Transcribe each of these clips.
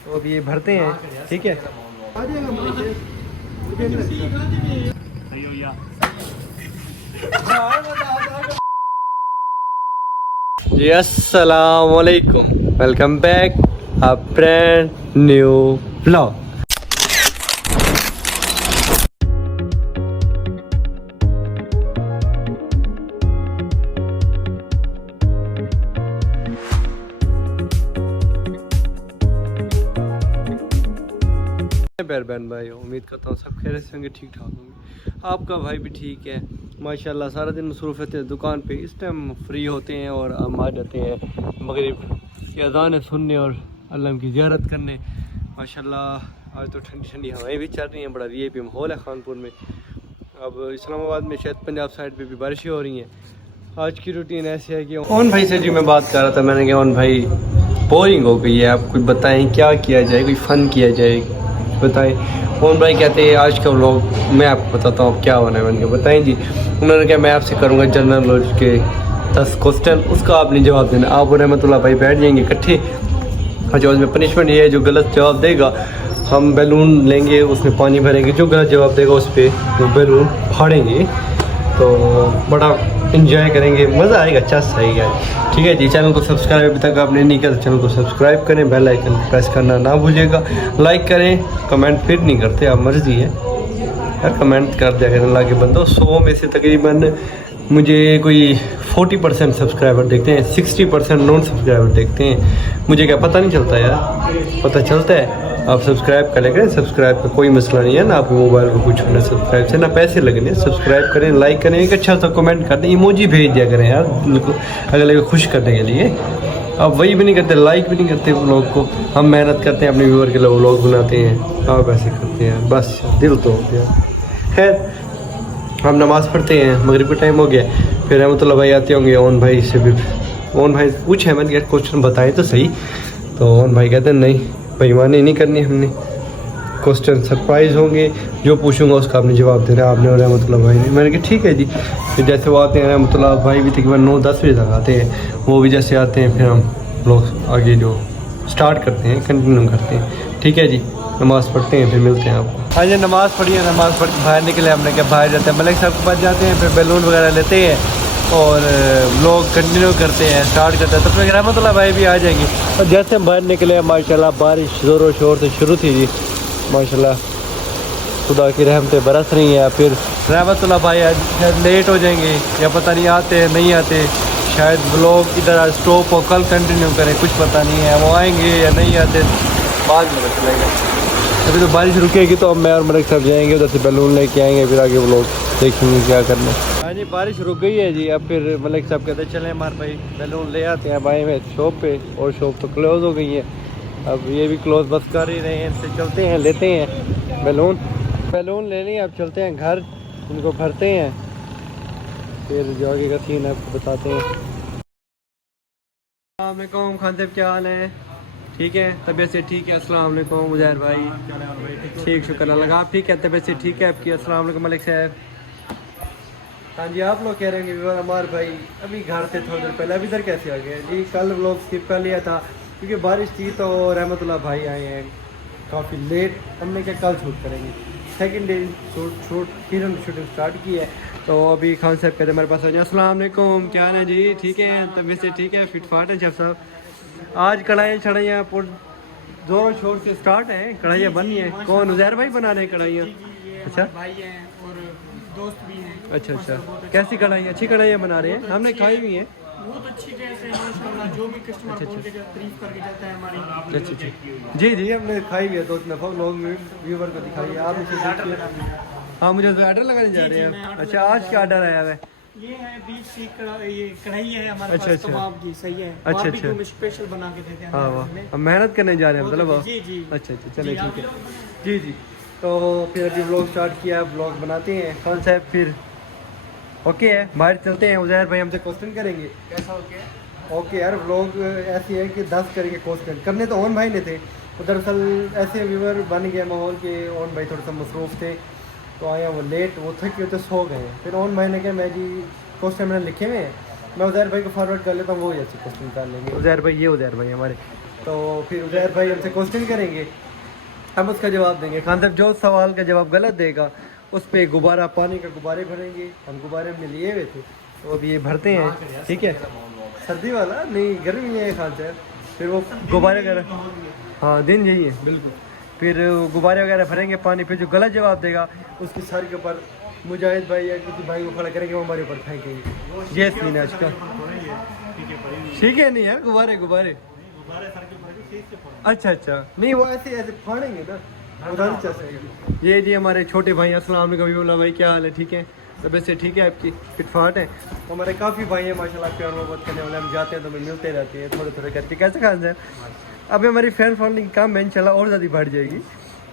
तो अब ये भरते हैं, ठीक है। जी अस्सलाम वालेकुम, welcome back a brand new vlog. प्यारे बहन भाई, उम्मीद करता हूँ सब खैरियत से होंगे, ठीक ठाक होंगे। आपका भाई भी ठीक है माशाल्लाह। सारा दिन मसरूफ़ रहते हैं दुकान पे। इस टाइम फ्री होते हैं और हम आ जाते हैं मगरिब की अज़ान सुनने और अल्लाह की ज़ियारत करने। माशाल्लाह आज तो ठंडी ठंडी हवाएं भी चल रही हैं, बड़ा वीआईपी माहौल है खानपुर में। अब इस्लामाबाद में शायद पंजाब साइड पर भी बारिशें हो रही हैं। आज की रूटीन ऐसी है कि ओन भाई से जी मैं बात कर रहा था, मैंने कहा ओन भाई बोरिंग हो गई है, आप कुछ बताएं क्या किया जाए, कोई फ़न किया जाए, बताएं। ओन भाई कहते हैं आज का व्लॉग मैं आपको बताता हूँ क्या होना है। मैंने कहा बताएं जी। उन्होंने कहा मैं आपसे करूँगा जनरल नॉलेज के 10 क्वेश्चन, उसका आपने जवाब देना। आप और रहमतुल्लाह भाई बैठ जाएंगे इकट्ठे। अच्छा, उसमें पनिशमेंट ये है, जो गलत जवाब देगा हम बैलून लेंगे, उसमें पानी भरेंगे, जो गलत जवाब देगा उस पर वो बैलून फाड़ेंगे। तो बड़ा इंजॉय करेंगे, मज़ा आएगा, अच्छा सही है। ठीक है जी। चैनल को सब्सक्राइब अभी तक आपने नहीं किया तो चैनल को सब्सक्राइब करें, बेल आइकन प्रेस करना ना भूलिएगा, लाइक करें। कमेंट फिर नहीं करते, आप मर्ज़ी है यार, कमेंट कर दिया करें। अल्लाह के बंदो 100 में से तकरीबन मुझे कोई 40% सब्सक्राइबर देखते हैं, 60% नॉन सब्सक्राइबर देखते हैं। मुझे क्या पता नहीं चलता यार, पता चलता है। आप सब्सक्राइब कर लें, सब्सक्राइब का कोई मसला नहीं है ना, आपके मोबाइल को कुछ होना सब्सक्राइब से ना पैसे लगने। सब्सक्राइब करें, लाइक करें, एक अच्छा सा कमेंट कर दें, इमोजी भेज दिया करें यार अगले को खुश करने के लिए। आप वही भी नहीं करते, लाइक भी नहीं करते व्लॉग को। हम मेहनत करते हैं अपने व्यूअर के लिए, व्लॉग बनाते हैं, आप ऐसे करते हैं, बस दिल तो हो गया। खैर हम नमाज़ पढ़ते हैं, मगरिब का टाइम हो गया, फिर रहमतुल्लाह भाई आते होंगे। ओन भाई से भी ओन भाई पूछे मैंने क्या क्वेश्चन बताएं तो सही, तो ओन भाई कहते हैं नहीं बेईमानी नहीं करनी, हमने क्वेश्चन सरप्राइज़ होंगे, जो पूछूंगा उसका आपने जवाब देना आपने और रहमतुल्लाह भाई ने। मैंने कहा ठीक है जी। फिर जैसे वो आते हैं, रहमतुल्लाह भाई भी तकरीबन 9-10 बजे तक आते हैं, वो भी जैसे आते हैं फिर हम लोग आगे जो स्टार्ट करते हैं कंटिन्यू करते हैं। ठीक है जी, नमाज़ पढ़ते हैं, फिर मिलते हैं आपको। हाँ जी, नमाज़ पढ़ी है, नमाज़ पढ़ के बाहर निकले। हमने क्या बाहर जाते हैं, मलिक साहब के पास जाते हैं, फिर बैलून वगैरह लेते हैं और लोग कंटिन्यू करते हैं, स्टार्ट करते हैं। तब तक रहमतुल्लाह भाई भी आ जाएंगे। और जैसे हम बाहर निकले माशाल्लाह बारिश ज़ोरों शोर से शुरू थी जी। माशाल्लाह खुदा की रहमतें बरस रही हैं। फिर रहमतुल्लाह भाई शायद लेट हो जाएंगे या पता नहीं आते नहीं आते, शायद व्लॉग इधर स्टॉप हो, कल कंटिन्यू करें, कुछ पता नहीं है वो आएंगे या नहीं आते, बाद में पता चलेगा। अभी तो बारिश रुकेगी तो अब मैं और मलिक साहब जाएंगे, उधर से बैलून लेके आएंगे, फिर आगे व्लॉग देखेंगे क्या करना। हाँ जी, बारिश रुक गई है जी। अब फिर मलिक साहब कहते हैं चलें हमारे भाई बैलून ले आते हैं। भाई में शॉप पे, और शॉप तो क्लोज़ हो गई है, अब ये भी क्लोज़ बस कर ही रहे हैं। इससे चलते हैं, लेते हैं बैलून ले लें, अब चलते हैं घर, उनको भरते हैं, फिर जो आगे का सीन आपको बताते हैं। अस्सलाम वालेकुम खान साहब, क्या हाल है? ठीक है, तबीयत से ठीक है? अस्सलाम वालेकुम उजैर भाई, ठीक शुक्र अल्लाह। आप ठीक है, तबीयत से ठीक है आपकी? अस्सलाम वालेकुम मलिक साहब। हाँ जी, आप लोग कह रहे हैं कि हमारे भाई अभी घर से थोड़ी देर पहले, अभी इधर कैसे आ गए जी? कल व्लॉग स्किप कर लिया था क्योंकि बारिश थी, तो रहमतुल्लाह भाई आए हैं काफ़ी लेट। हमने क्या कल शूट करेंगे, सेकंड डे शूट फिर हम शूटिंग स्टार्ट की है। तो अभी खान साहब कहते हैं मेरे पास आ जाए। अस्सलाम वालेकुम, क्या हाल है जी? ठीक है, तबीयत से ठीक है, फिट फाट है शेफ साहब? आज कढ़ाइयाँ छड़ाइयाँ जोरों शोर से स्टार्ट है, कढ़ाइयाँ बनी हैं। कौन उजैर भाई बना रहे हैं कढ़ाइयाँ? अच्छा भाई हैं और दोस्त भी हैं। अच्छा अच्छा, कैसी कढ़ाइयाँ? अच्छी कढ़ाइयाँ बना रहे हैं, हमने खाई हुई हैं। बहुत अच्छी टेस्ट है माशाल्लाह, जो भी कस्टमर बोल के तारीफ करके जाता है हमारी। अच्छा अच्छा, जी जी, हमने खाई हुई है 2-3 दफ़ा, लोग व्यूवर को दिखाई है। आप इसे देखिए। हाँ, मुझे ऑर्डर लगाने जा रहे हैं। अच्छा, आज क्या ऑर्डर आया है? ये है बीफ सीख ये कढ़ाई है हमारे अच्छा, पास। अच्छा। कबाब जी सही है, अच्छा, बारबेक्यू अच्छा। में स्पेशल बना के देते हैं हाँ हमारे वाह, इसमें। हम मेहनत करने जा रहे हैं मतलब। जी जी। अच्छा अच्छा, चलिए जी, ठीक है आप जी जी। तो फिर अभी व्लॉग स्टार्ट किया, व्लॉग बनाते हैं खान साहब, फिर ओके है बाहर चलते हैं। उजैर भाई हमसे क्वेश्चन करेंगे। कैसा हो गया? ओके यार, व्लॉग ऐसी है कि 10 करेंगे क्वेश्चन, करने तो ओन भाई ने थे, तो दरअसल ऐसे व्यूवर बन गया माहौल के ओन भाई थोड़ा सा मसरूफ़ थे, तो आया वो लेट, वो थके होते सो गए। फिर ओन भाई ने कहा मैं जी क्वेश्चन मैंने लिखे हुए हैं, मैं उजैर भाई को फॉरवर्ड कर लेता हूँ, वो ऐसे क्वेश्चन कर लेंगे। उजैर भाई, ये उजैर भाई हमारे, तो तो फिर उजैर भाई हमसे क्वेश्चन करेंगे, हम उसका जवाब देंगे। खान साहब जो सवाल का जवाब गलत देगा उस पर गुब्बारा, पानी का गुब्बारे भरेंगे। हम गुब्बारे हमने लिए हुए थे तो अब ये भरते हैं, ठीक है। सर्दी वाला नहीं, गर्मी है खान साहब। फिर वो गुब्बारे वगैरह, हाँ दिन यही है बिल्कुल। फिर गुब्बारे वगैरह भरेंगे पानी, फिर जो गलत जवाब देगा उसकी सर के ऊपर मुजाहिद भाई या किसी भाई को खड़ा करेंगे, वो हमारे ऊपर फेंकेंगे। ये सीन है इसका, ठीक है। नहीं यार गुब्बारे गुब्बारे अच्छा अच्छा, नहीं वो ऐसे ऐसे फाड़ेंगे ना, उधर चल सकेगा। ये जी हमारे छोटे भाई, अस्सलाम वालेकुम हबीबुल्लाह भाई, क्या हाल है? ठीक है, तो वैसे ठीक है आपकी फिटफाट है। तो हमारे काफ़ी भाई हैं माशाल्लाह, प्यार मोहब्बत करने वाले। हम जाते हैं तो हमें मिलते रहते हैं थोड़े थोड़े करके। कैसे खान साहब, अब हमारी फैन फॉलोइंग काम में इंशाल्लाह और ज़्यादा बढ़ जाएगी।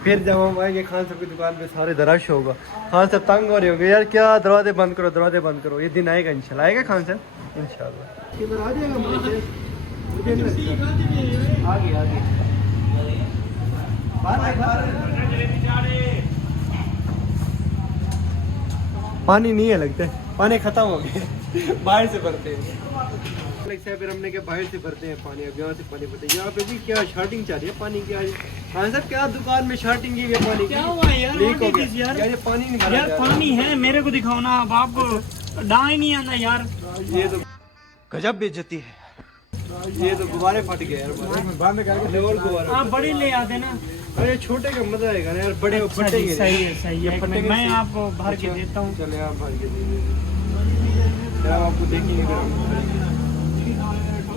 फिर जब हम आएंगे खान साहब की दुकान पे सारे दराश होगा। खान साहब तंग हो रहे होंगे, यार क्या दरवाजे बंद करो, दरवाजे बंद करो। ये दिन आएगा इंशाल्लाह, आएगा खान साहब इंशाल्लाह। इधर आ जाएगा आगे आगे पानी नहीं है लगता है, पानी खत्म हो गया, बाहर से भरते हैं। फिर हमने क्या बाहर से भरते हैं पानी, अब यहाँ से पानी भरते हैं। यहाँ पे भी क्या शार्टिंग चल रही है पानी की आज। हाँ सर क्या दुकान में शार्टिंग की है पानी की? क्या हुआ यार? लीक हो गया यार, ये पानी निकल यार पानी है, मेरे को दिखाओ ना। अब आपको डाई नहीं आना यार, ये तो गजब बेइज्जती है। ये तो गुब्बारे फट गए यार, बंद करके और गुब्बारे आप बड़ी ले आते ना। अरे छोटे का मजा आएगा ना यार, बड़े फटेंगे। सही है सही है, मैं आपको भर के देता हूँ। चले आप भर के दीजिए, आपको देखेंगे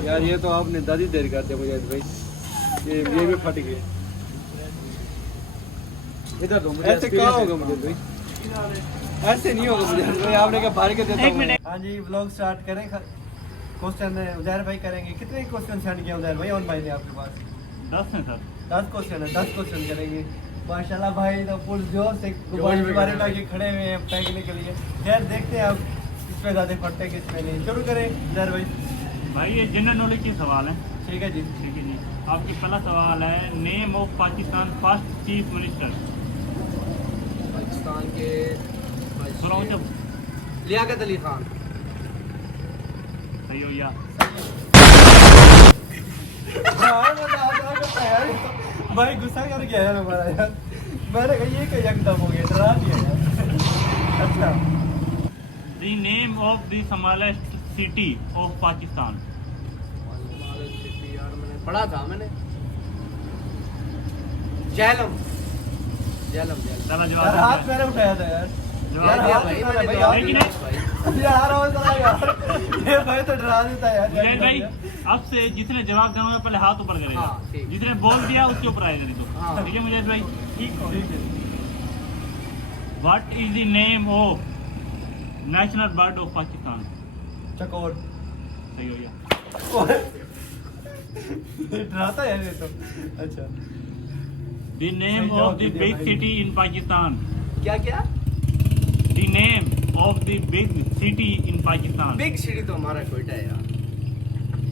यार। ये तो आपने दादी देर कर दिया मुझे भाई, ये भी फट गए। इधर दो मुझे, ऐसे क्या होगा मुझे भाई? ऐसे नहीं होगा मुझे भाई, आपने क्या भर के देता हूँ। हाँ जी व्लॉग स्टार्ट करें। क्वेश्चन उजैर भाई करेंगे। कितने क्वेश्चन सेंड किए उजैर भाई ऑन भाई ने आपके पास? 10 है सर। 10 क्वेश्चन है, 10 क्वेश्चन करेंगे माशाल्लाह भाई। तो फुल जोर से गुब्बारे लाके खड़े हुए हैं फेंकने के लिए। खैर देखते हैं अब इसमें ज़्यादा फटते हैं किसमें नहीं। शुरू करें उजैर भाई। भाई ये जनरल नॉलेज के सवाल है। ठीक है जी, ठीक है जी। आपके पहला सवाल है, name of Pakistan first chief minister. Pakistan के लियाकत अली खान। सही हो गया। भाई गुस्सा कर गया यार हमारा यार, मैंने कहा ये क्या यकदम हो गया, डरा दिया यार। अच्छा, the name of the smallest city of Pakistan. यार मैंने पढ़ा था, मैंने झेलम झेलम चला यार जवाब हाथ मैंने उठाया था यार। जवाब यार भाई, हाथ भाई, उठाया लेकिन यार ये भाई तो डरा देता है यार। मुझे भाई अब से जितने जवाब देंगे पहले हाथ ऊपर करेगा। हाँ, ठीक। जितने बोल दिया उसके ऊपर आएगा नहीं तो। हाँ। ठीक है मुझे भाई। ठीक हो। What is the name of national bird of Pakistan. चकोर। सही हो गया। डराता है ये तो। अच्छा, the name of the big city in Pakistan. क्या क्या? The name of the big city in Pakistan. Big city तो हमारा कोयटा है यार,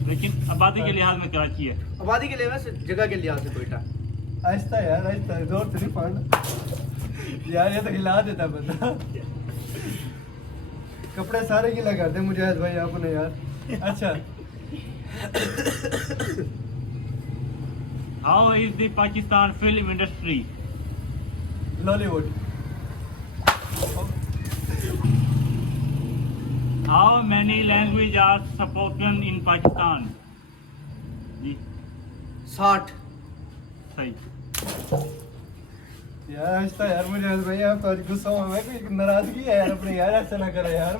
लेकिन आबादी के लिहाज में कराची है। आबादी के लिए वैसे जगह के लिहाज से कोयटा। आहिस्ता यार, आहिस्ता, जोर से नहीं पड़ना यार, ये तो हिला देता बंदा। कपड़े सारे गीला कर दे मुझे भाई आपने यार। अच्छा, how is the Pakistan film industry. Lollywood. How many language are spoken in Pakistan. जी 60। सही। यार आहिस्ता यार मुझे भाई, आप तो आज गुस्सा हुआ है, कोई नाराजगी है यार अपने यार, ऐसा ना करो यार।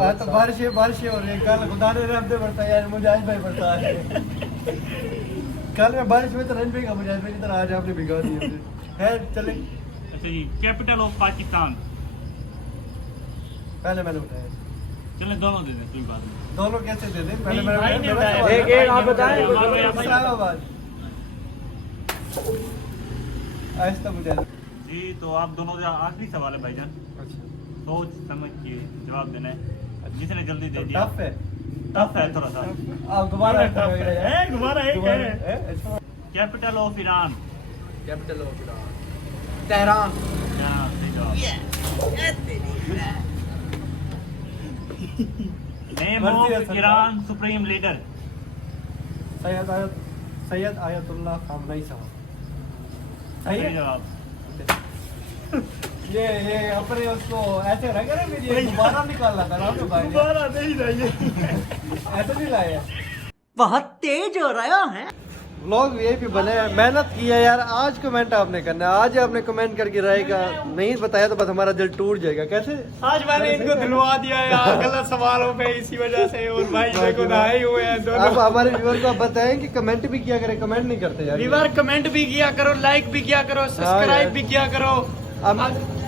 आज तो बारिश हो रही है, कल खुदा ने रहमत बरसा यार, मुझे आज भाई बरसा है। कल मैं बारिश में तो नहीं भीगा मुझे भाई, जितना आज आपने भिगा दिया मुझे। खैर चले। अच्छा जी, कैपिटल ऑफ पाकिस्तान। पहले मैंने उठाया, चले दोनों दे दें, कोई बात नहीं। दोनों कैसे दे दें? पहले नहीं, भाई ने मैंने उठाया। एक आप बताएं। इस्लामाबाद। आहिस्ता मुझे। जी तो आप दोनों का आखिरी सवाल है भाईजान, अच्छा, सोच समझ के जवाब देना है। जिसने जल्दी दे दिया। टफ है। टफ है थोड़ा सा। आप दोबारा दोबारा एक है। अच्छा, capital of Iran. Capital of Iran Tehran. हाँ, सही जवाब। नेम मर्जी है ऑफ सरकार। Iran supreme leader. Syed Ayatollah खामनई साहब। सही सही है? जवाब। ये अपने उसको ऐसे रखा ना, फिर ये दोबारा निकालना था ना आपके भाई ने। दोबारा नहीं लाइए। ऐसे नहीं लाया। बहुत तेज हो रहा है। व्लॉग यही भी बने हैं, मेहनत की है यार। आज कमेंट आपने करना है, आज आपने कमेंट करके रहेगा, नहीं बताया तो बस हमारा दिल टूट जाएगा। कैसे? आज मैंने इनको दिलवा दिया यार गलत सवालों पे इसी वजह से, और भाई देखो नहाए हुए हैं आप दोनों। हमारे व्यूअर को आप बताएं कि कमेंट भी किया करें, कमेंट नहीं करते यार। व्यूअर कमेंट भी किया करो, लाइक भी किया करो, यार। सब्सक्राइब भी किया करो। अब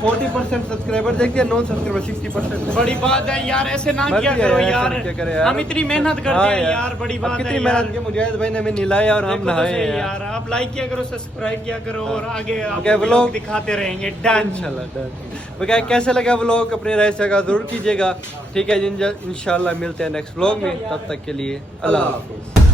40% सब्सक्राइबर देखते हैं, नॉन सब्सक्राइबर 60%। बड़ी बात है यार, ऐसे ना किया मत करो किया यार, क्या करें यार। हम इतनी मेहनत करते हाँ हैं यार, बड़ी अब बात कितनी है मेहनत यार। की मुजाहिद भाई ने हमें निलाया और हम देखो तो नहाए सही हैं यार, आप लाइक किया करो, सब्सक्राइब किया करो, और आगे Okay, आपको vlog- व्लॉग दिखाते रहेंगे। डन। इंशाल्लाह डन। कैसे लगा व्लॉग अपने राय से जरूर कीजिएगा। ठीक है, इंशाल्लाह मिलते हैं नेक्स्ट व्लॉग में, तब तक के लिए अल्लाह हाफिज़।